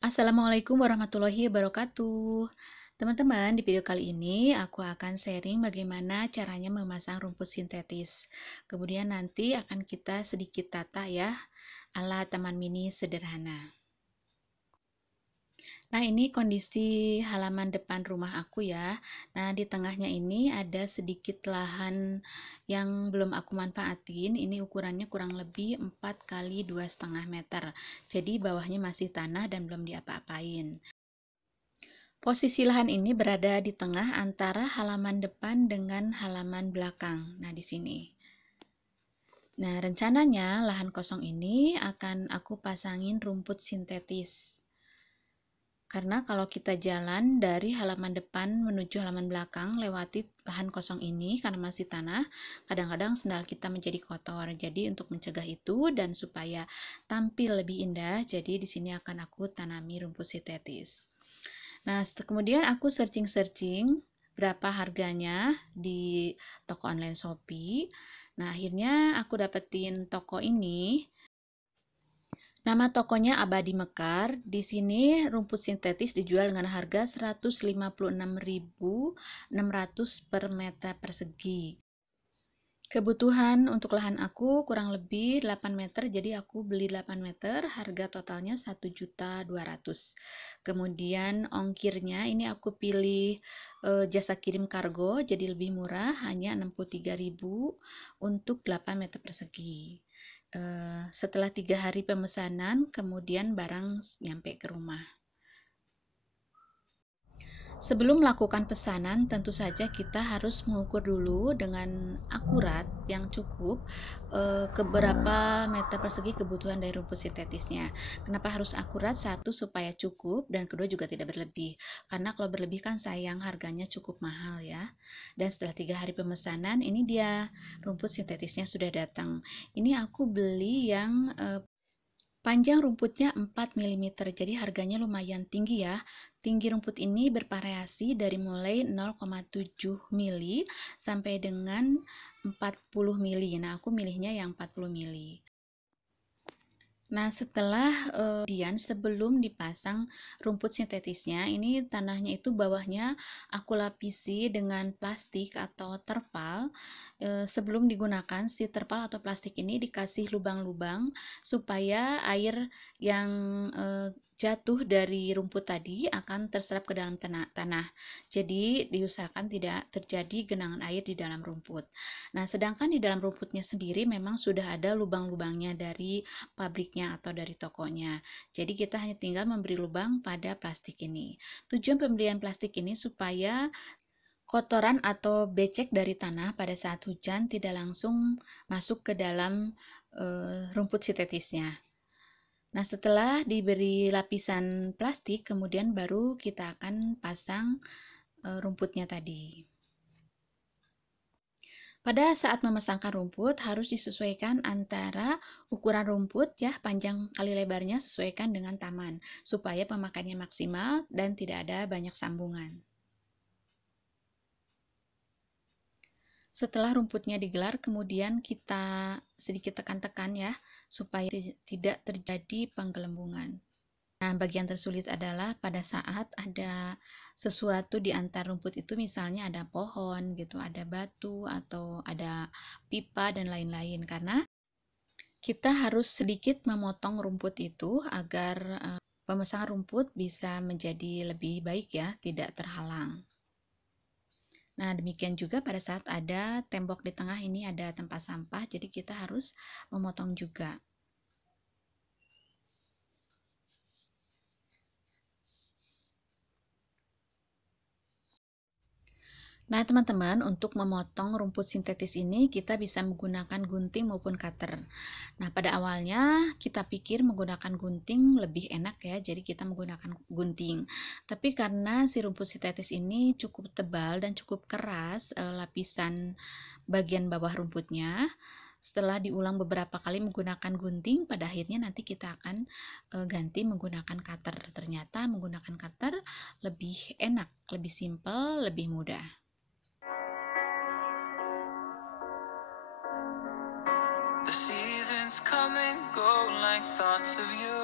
Assalamualaikum warahmatullahi wabarakatuh. Teman-teman, di video kali ini aku akan sharing bagaimana caranya memasang rumput sintetis. Kemudian nanti akan kita sedikit tata ya, ala taman mini sederhana. Nah, ini kondisi halaman depan rumah aku ya. Nah, di tengahnya ini ada sedikit lahan yang belum aku manfaatin. Ini ukurannya kurang lebih 4 kali 2,5 meter. Jadi bawahnya masih tanah dan belum diapa-apain. Posisi lahan ini berada di tengah antara halaman depan dengan halaman belakang. Nah, di sini. Nah, rencananya lahan kosong ini akan aku pasangin rumput sintetis. Karena kalau kita jalan dari halaman depan menuju halaman belakang lewati lahan kosong ini karena masih tanah, kadang-kadang sendal kita menjadi kotor. Jadi untuk mencegah itu dan supaya tampil lebih indah, jadi di sini akan aku tanami rumput sintetis. Nah, kemudian aku searching-searching berapa harganya di toko online Shopee. Nah, akhirnya aku dapetin toko ini. Nama tokonya Abadi Mekar. Di sini rumput sintetis dijual dengan harga 156.600 per meter persegi. Kebutuhan untuk lahan aku kurang lebih 8 meter, jadi aku beli 8 meter, harga totalnya 1.200.000. Kemudian ongkirnya ini aku pilih jasa kirim kargo, jadi lebih murah, hanya 63.000 untuk 8 meter persegi. Setelah 3 hari pemesanan, kemudian barang nyampe ke rumah. Sebelum melakukan pesanan, tentu saja kita harus mengukur dulu dengan akurat yang cukup berapa meter persegi kebutuhan dari rumput sintetisnya. Kenapa harus akurat? Satu, supaya cukup, dan kedua juga tidak berlebih. Karena kalau berlebih kan sayang, harganya cukup mahal ya. Dan setelah 3 hari pemesanan, ini dia rumput sintetisnya sudah datang. Ini aku beli yang panjang rumputnya 4 mm, jadi harganya lumayan tinggi ya. Tinggi rumput ini bervariasi dari mulai 0,7 mili sampai dengan 40 mili. Nah, aku milihnya yang 40 mili. Nah, setelah sebelum dipasang rumput sintetisnya, ini tanahnya itu bawahnya aku lapisi dengan plastik atau terpal. Sebelum digunakan, si terpal atau plastik ini dikasih lubang-lubang supaya air yang jatuh dari rumput tadi akan terserap ke dalam tanah. Jadi, diusahakan tidak terjadi genangan air di dalam rumput. Nah, sedangkan di dalam rumputnya sendiri memang sudah ada lubang-lubangnya dari pabriknya atau dari tokonya. Jadi kita hanya tinggal memberi lubang pada plastik ini. Tujuan pemberian plastik ini supaya kotoran atau becek dari tanah pada saat hujan tidak langsung masuk ke dalam rumput sintetisnya. Nah, setelah diberi lapisan plastik, kemudian baru kita akan pasang rumputnya tadi. Pada saat memasangkan rumput harus disesuaikan antara ukuran rumput ya, panjang kali lebarnya sesuaikan dengan taman supaya pemakaiannya maksimal dan tidak ada banyak sambungan. Setelah rumputnya digelar, kemudian kita sedikit tekan-tekan ya supaya tidak terjadi penggelembungan. Nah, bagian tersulit adalah pada saat ada sesuatu di antara rumput itu, misalnya ada pohon gitu, ada batu atau ada pipa dan lain-lain, karena kita harus sedikit memotong rumput itu agar pemasangan rumput bisa menjadi lebih baik ya, tidak terhalang. Nah, demikian juga pada saat ada tembok di tengah ini ada tempat sampah, jadi kita harus memotong juga. Nah, teman-teman, untuk memotong rumput sintetis ini kita bisa menggunakan gunting maupun cutter. Nah, pada awalnya kita pikir menggunakan gunting lebih enak ya, jadi kita menggunakan gunting. Tapi karena si rumput sintetis ini cukup tebal dan cukup keras lapisan bagian bawah rumputnya, setelah diulang beberapa kali menggunakan gunting, pada akhirnya nanti kita akan ganti menggunakan cutter. Ternyata menggunakan cutter lebih enak, lebih simpel, lebih mudah. The seasons come and go like thoughts of you.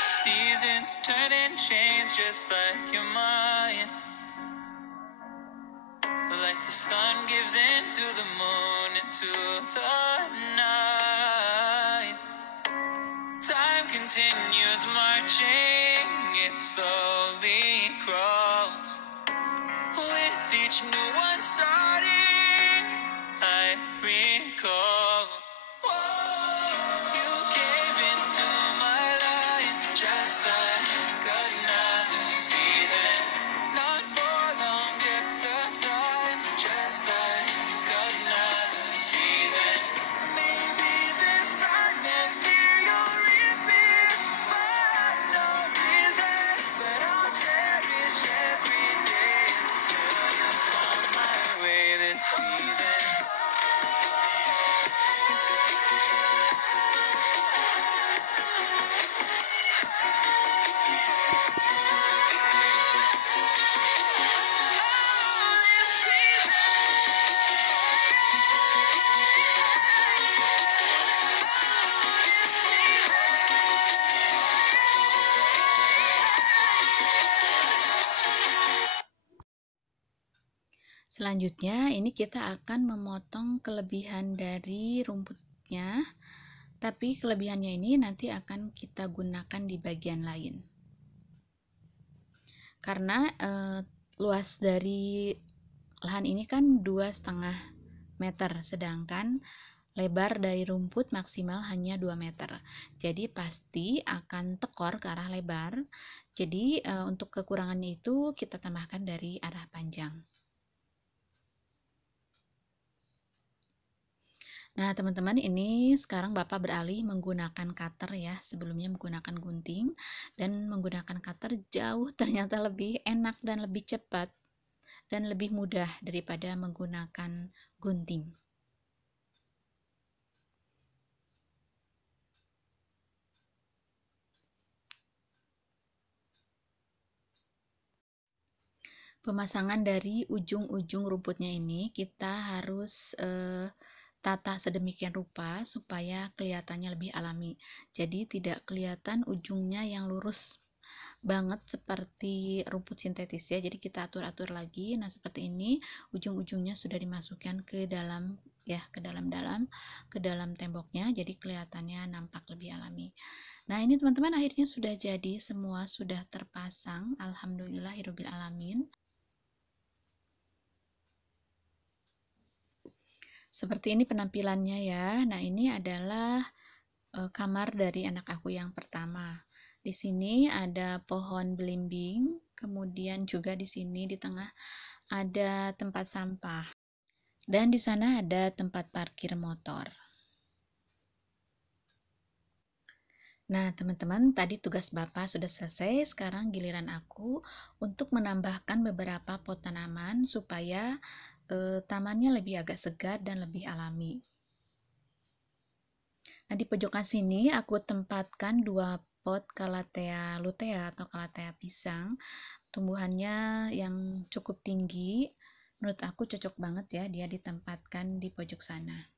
seasons turn and change just like your mind. Like the sun gives into the moon, into the night. Time continues marching, it slowly crawls. With each new one starting, I recall. You came into my life just like another season. Not for long, just a time, just like another season. Maybe this time next year you'll reappear for no reason, but I'll cherish every day till you find my way this season. Selanjutnya, ini kita akan memotong kelebihan dari rumputnya, tapi kelebihannya ini nanti akan kita gunakan di bagian lain. Karena luas dari lahan ini kan 2,5 meter, sedangkan lebar dari rumput maksimal hanya 2 meter. Jadi pasti akan tekor ke arah lebar. Jadi untuk kekurangannya itu kita tambahkan dari arah panjang. Nah, teman-teman, ini sekarang Bapak beralih menggunakan cutter ya. Sebelumnya menggunakan gunting, dan menggunakan cutter jauh ternyata lebih enak dan lebih cepat dan lebih mudah daripada menggunakan gunting. Pemasangan dari ujung-ujung rumputnya ini kita harus tata sedemikian rupa supaya kelihatannya lebih alami. Jadi tidak kelihatan ujungnya yang lurus banget seperti rumput sintetis ya. Jadi kita atur-atur lagi. Nah, seperti ini ujung-ujungnya sudah dimasukkan ke dalam ya, ke dalam temboknya. Jadi kelihatannya nampak lebih alami. Nah, ini teman-teman akhirnya sudah jadi, semua sudah terpasang. Alhamdulillahirabbil alamin. Seperti ini penampilannya ya. Nah, ini adalah kamar dari anak aku yang pertama. Di sini ada pohon belimbing, kemudian juga di sini di tengah ada tempat sampah. Dan di sana ada tempat parkir motor. Nah, teman-teman, tadi tugas Bapak sudah selesai. Sekarang giliran aku untuk menambahkan beberapa pot tanaman supaya tamannya lebih agak segar dan lebih alami. Nah, di pojokan sini aku tempatkan 2 pot Calathea lutea atau Calathea pisang. Tumbuhannya yang cukup tinggi. Menurut aku cocok banget ya dia ditempatkan di pojok sana.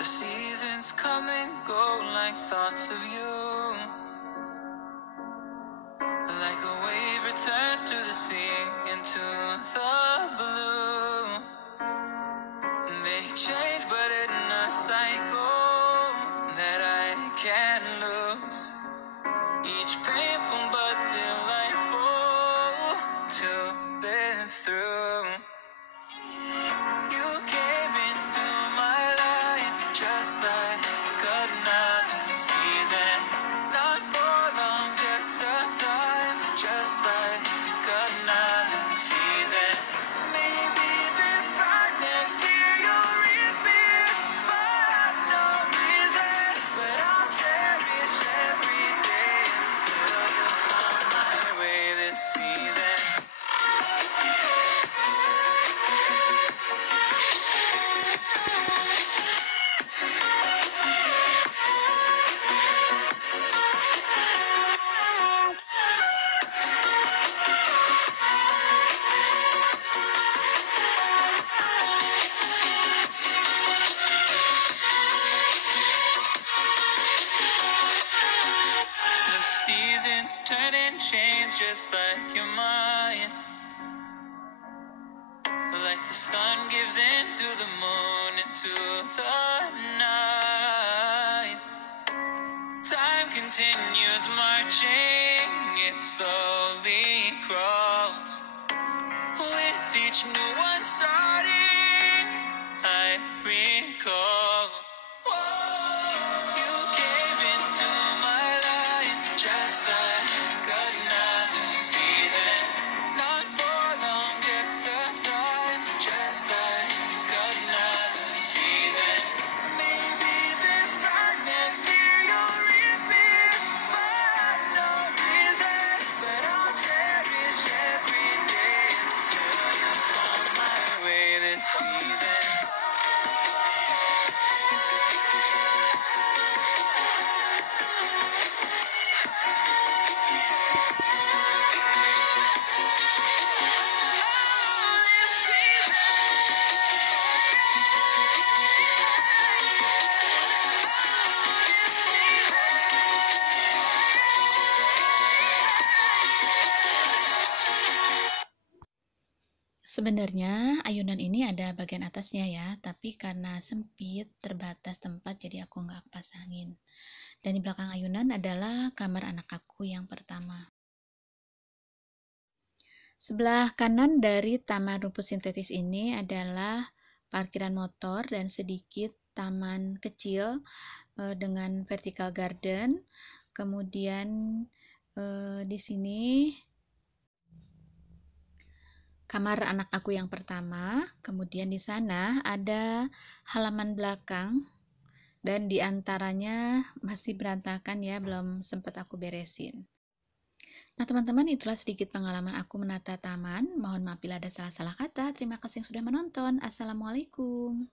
The seasons come and go like thoughts of you. Like a wave returns to the sea, into the blue. They change but in a cycle that I can't lose. Each painful but delightful to live through. You came into my life just like another season. Not for long, just a time, just like another season. Maybe this time next year you'll reappear for no reason, but I'll cherish every day until you find my way this season. turning chains just like you're mine. Like the sun gives into the moon, into the night. Time continues marching, it slowly crawls. With each new one starting, I recall. Whoa, you came into my life just like another season. Not for long, just a time, just like another season. Maybe this time next year you'll reappear for no reason, but I'll cherish every day till you find my way this season. Sebenarnya ayunan ini ada bagian atasnya ya, tapi karena sempit, terbatas tempat, jadi aku nggak pasangin. Dan di belakang ayunan adalah kamar anak aku yang pertama. Sebelah kanan dari taman rumput sintetis ini adalah parkiran motor dan sedikit taman kecil dengan vertical garden. Kemudian di sini kamar anak aku yang pertama, kemudian di sana ada halaman belakang dan di antaranya masih berantakan ya, belum sempat aku beresin. Nah teman-teman, itulah sedikit pengalaman aku menata taman. Mohon maaf bila ada salah-salah kata. Terima kasih yang sudah menonton. Assalamualaikum.